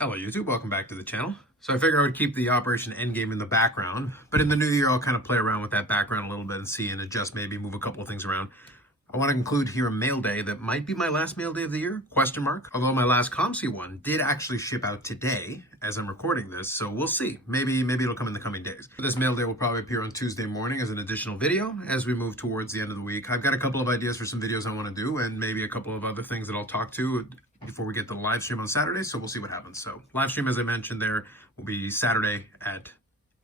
Hello YouTube, welcome back to the channel. So I figure I would keep the Operation Endgame in the background, but in the new year I'll kind of play around with that background a little bit and see and adjust, maybe move a couple of things around. I want to include here a mail day that might be my last mail day of the year, question mark. Although my last ComC one did actually ship out today as I'm recording this, so we'll see. Maybe it'll come in the coming days. This mail day will probably appear on Tuesday morning as an additional video as we move towards the end of the week. I've got a couple of ideas for some videos I want to do and maybe a couple of other things that I'll talk to before we get to the live stream on Saturday, so we'll see what happens. So live stream, as I mentioned there, will be Saturday at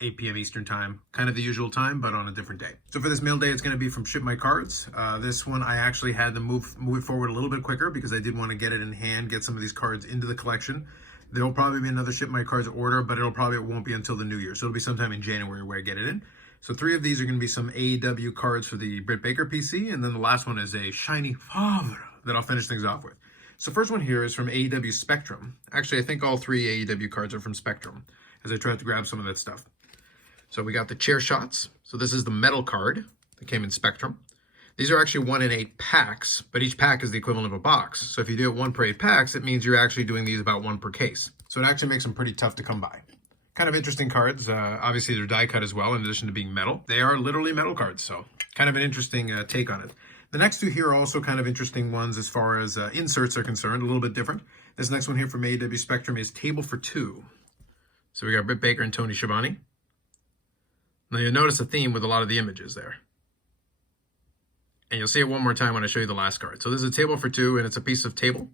8 p.m. Eastern time, kind of the usual time, but on a different day. So for this mail day, it's going to be from ShipmyCards. This one, I actually had to move it forward a little bit quicker because I did want to get it in hand, get some of these cards into the collection. There will probably be another ShipmyCards order, but it won't be until the new year. So it'll be sometime in January where I get it in. So 3 of these are going to be some AEW cards for the Britt Baker PC, and then the last one is a shiny Favre that I'll finish things off with. So first one here is from AEW Spectrum. Actually, I think all 3 AEW cards are from Spectrum, as I tried to grab some of that stuff. So we got the chair shots. So this is the metal card that came in Spectrum. These are actually 1 in 8 packs, but each pack is the equivalent of a box. So if you do it 1 per 8 packs, it means you're actually doing these about 1 per case. So it actually makes them pretty tough to come by. Kind of interesting cards. Obviously, they're die cut as well, in addition to being metal. They are literally metal cards, so kind of an interesting take on it. The next 2 here are also kind of interesting ones as far as inserts are concerned, a little bit different. This next one here from AEW Spectrum is Table for 2. So we got Britt Baker and Tony Schiavone. Now you'll notice a theme with a lot of the images there. And you'll see it one more time when I show you the last card. So this is a table for 2, and it's a piece of table.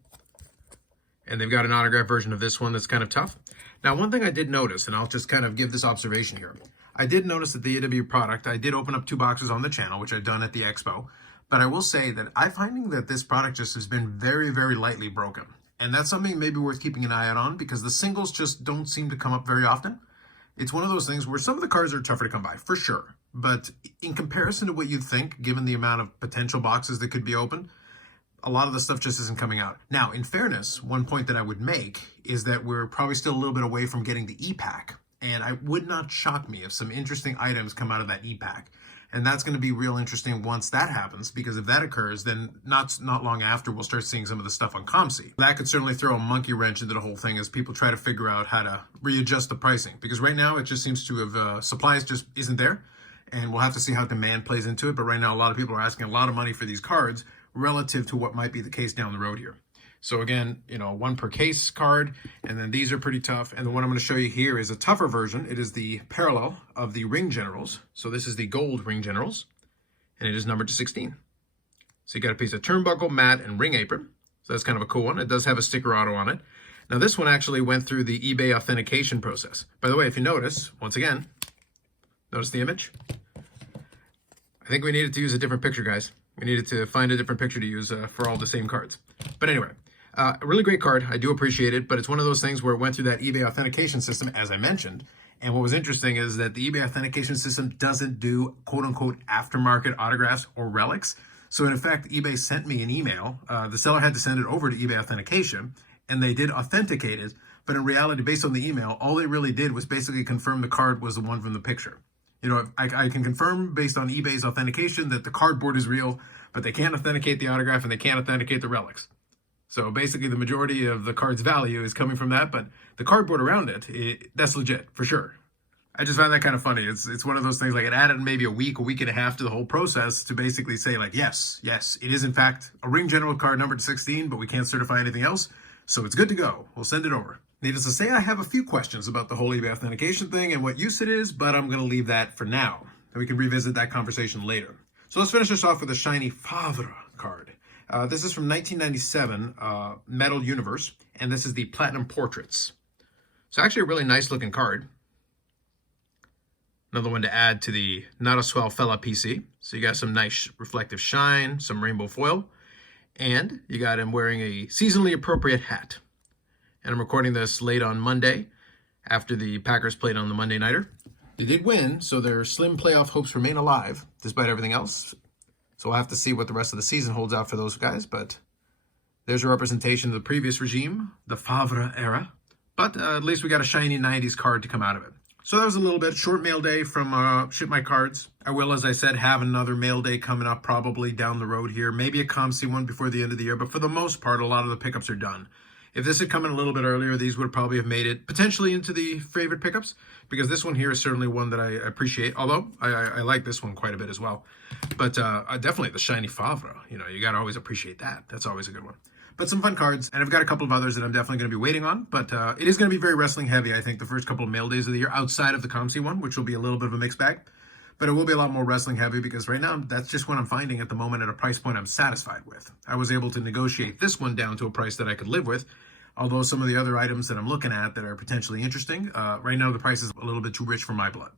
And they've got an autographed version of this one that's kind of tough. Now, one thing I did notice, and I'll just kind of give this observation here. I did notice that the AEW product, I did open up 2 boxes on the channel, which I've done at the expo. But I will say that I'm finding that this product just has been very, very lightly broken. And that's something maybe worth keeping an eye out on because the singles just don't seem to come up very often. It's one of those things where some of the cards are tougher to come by, for sure. But in comparison to what you'd think, given the amount of potential boxes that could be opened, a lot of the stuff just isn't coming out. Now, in fairness, one point that I would make is that we're probably still a little bit away from getting the E-Pack. And it would not shock me if some interesting items come out of that E-Pack. And that's going to be real interesting once that happens, because if that occurs, then not long after, we'll start seeing some of the stuff on ComC. That could certainly throw a monkey wrench into the whole thing as people try to figure out how to readjust the pricing. Because right now, it just seems to have, supplies just isn't there. And we'll have to see how demand plays into it. But right now, a lot of people are asking a lot of money for these cards relative to what might be the case down the road here. So again, 1 per case card, and then these are pretty tough. And the one I'm going to show you here is a tougher version. It is the parallel of the Ring Generals. So this is the gold Ring Generals, and it is numbered to 16. So you got a piece of turnbuckle, mat, and ring apron. So that's kind of a cool one. It does have a sticker auto on it. Now this one actually went through the eBay authentication process. By the way, if you notice, once again, notice the image? I think we needed to use a different picture, guys. We needed to find a different picture to use for all the same cards. But anyway, a really great card. I do appreciate it, but it's one of those things where it went through that eBay authentication system, as I mentioned. And what was interesting is that the eBay authentication system doesn't do quote-unquote aftermarket autographs or relics. So in effect, eBay sent me an email. The seller had to send it over to eBay authentication, and they did authenticate it. But in reality, based on the email, all they really did was basically confirm the card was the one from the picture. I can confirm based on eBay's authentication that the cardboard is real, but they can't authenticate the autograph and they can't authenticate the relics. So basically the majority of the card's value is coming from that, but the cardboard around it, that's legit, for sure. I just find that kind of funny. It's one of those things, like it added maybe a week and a half to the whole process to basically say like, yes, it is in fact a Ring General card numbered to 16, but we can't certify anything else. So it's good to go. We'll send it over. Needless to say, I have a few questions about the whole eBay authentication thing and what use it is, but I'm going to leave that for now. And we can revisit that conversation later. So let's finish this off with a shiny Favre card. This is from 1997, Metal Universe, and this is the Platinum Portraits. It's actually a really nice looking card. Another one to add to the Not a Swell Fella PC. So you got some nice reflective shine, some rainbow foil, and you got him wearing a seasonally appropriate hat. And I'm recording this late on Monday after the Packers played on the Monday Nighter. They did win, so their slim playoff hopes remain alive, despite everything else. So we'll have to see what the rest of the season holds out for those guys, but there's a representation of the previous regime, the Favre era. But at least we got a shiny 90s card to come out of it. So that was a little bit short mail day from ShipmyCards. I will, as I said, have another mail day coming up probably down the road here. Maybe a ComC one before the end of the year, but for the most part, a lot of the pickups are done. If this had come in a little bit earlier, these would probably have made it potentially into the favorite pickups, because this one here is certainly one that I appreciate, although I like this one quite a bit as well. But definitely the shiny Favre, you know, you got to always appreciate that. That's always a good one. But some fun cards, and I've got a couple of others that I'm definitely going to be waiting on, but it is going to be very wrestling heavy, I think, the first couple of mail days of the year, outside of the ComC one, which will be a little bit of a mixed bag. But it will be a lot more wrestling heavy, because right now, that's just what I'm finding at the moment at a price point I'm satisfied with. I was able to negotiate this one down to a price that I could live with, although some of the other items that I'm looking at that are potentially interesting, right now the price is a little bit too rich for my blood.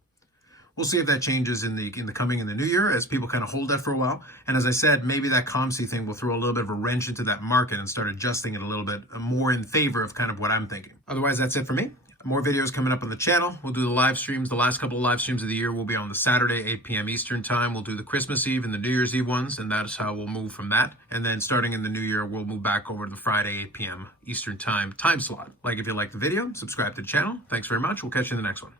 We'll see if that changes in the new year as people kind of hold that for a while. And as I said, maybe that ComC thing will throw a little bit of a wrench into that market and start adjusting it a little bit more in favor of kind of what I'm thinking. Otherwise, that's it for me. More videos coming up on the channel. We'll do the live streams. The last couple of live streams of the year will be on the Saturday, 8 p.m. Eastern time. We'll do the Christmas Eve and the New Year's Eve ones, and that's how we'll move from that. And then starting in the new year, we'll move back over to the Friday, 8 p.m. Eastern time slot. Like if you liked the video, subscribe to the channel. Thanks very much. We'll catch you in the next one.